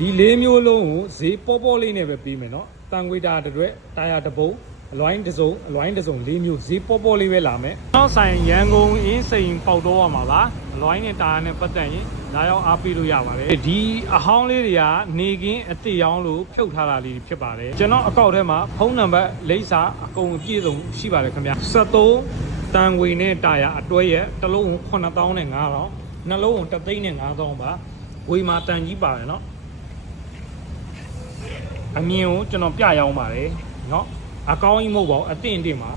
ဒီလေးမျိုးလုံးကိုဈေးပေါ်ပေါ်လေးနဲ့ပဲပေးမယ်နော်တန်ငွေတာတစ်တွက်တာယာတစ်ပုံအလွိုင်းတစ်စုံအလွိုင်းတစ်စုံလေးမျိုးဈေးပေါ်ပေါ်လေးပဲလာမယ်နောက်ဆိုင်ရန်ကုန်အင်းစိန်ပေါက်တော့ရမှာပါအလွိုင်းနဲ့တာယာနဲ့ပတ်သက်ရင်လာရောက်အားပေးလို့ရပါတယ်ဒီအဟောင်းလေးတွေကနေကင်းအတိရောင်းလို့ဖြုတ်ထားတာလေးတွေဖြစ်ပါတယ်ကျွန်တော်အကောက်ထဲမှာဖုန်းနံပါတ်လိပ်စာအကုန်အပြည့်စုံရှိပါတယ်ခင်ဗျ73တန်ငွေနဲ့တာယာအတွဲရဲ့တစ်လုံးကို9000နဲ့9000နှလုံးကို3သိန်းနဲ့9000ပါဝေမာတန်ကြီးပါတယ်နော် အမြင်ကိုကျွန်တော်ပြရောင်းပါတယ်เนาะအကောင်းကြီးမဟုတ်ပါဘူးအတင့်အင့်မှာ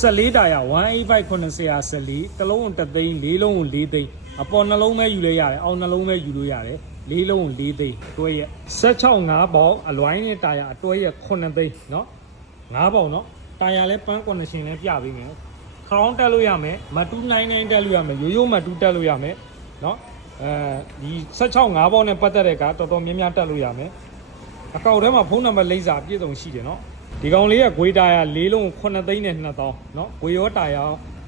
14တာရ18580 14တစ်လုံးကို3သိန်းလေးလုံးကို4သိန်းအပေါ်နှလုံးပဲယူလို့ရတယ်အောက်နှလုံးပဲယူလို့ရတယ်လေးလုံးကို4သိန်းအတွဲရက်16 5ပေါင်အလွိုင်းနဲ့တာရအတွဲရက်9သိန်းเนาะ5ပေါင်เนาะတာရလဲပန်းကွန်နရှင်လဲပြပေးမယ်ခရောင်းတက်လို့ရမယ်မတူနိုင်နိုင်တက်လို့ရမယ်ရိုးရိုးမတူတက်လို့ရမယ်เนาะအဲဒီ16 5ပေါင်နဲ့ပတ်သက်တဲ့ကတော်တော်များများတက်လို့ရမယ် အကောက်ထဲမှာဖုန်းနံပါတ်လိပ်စာအပြည့်စုံရှိတယ်နော်ဒီကောင်လေးကဂွေတာယာ၄လုံး9သိန်းနဲ့2000နော်ဂွေရောတာယာ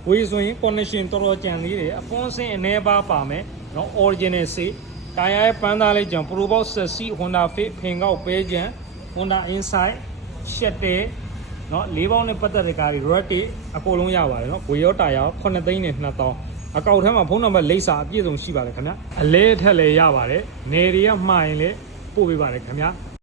ဂွေဆိုရင် connection တော်တော်ကြံသေးတယ်အပွန်းစင်းအနေပါပါမယ်နော် original စေးတာယာရဲ့ပန်းသားလေးကြံ Pro Box ဆက်စီ Honda Fit ဖင်ကောက်ပဲကြံ Honda Insight ရှက်တဲနော်လေးပေါင်းနဲ့ပတ်သက်တဲ့ကားတွေ red တွေအကုန်လုံးရပါတယ်နော်ဂွေရောတာယာ9သိန်းနဲ့2000အကောက်ထဲမှာဖုန်းနံပါတ်လိပ်စာအပြည့်စုံရှိပါတယ်ခင်ဗျာအလဲအထက်လည်းရပါတယ်နေတွေကမှားရင်လည်းပို့ပေးပါတယ်ခင်ဗျာ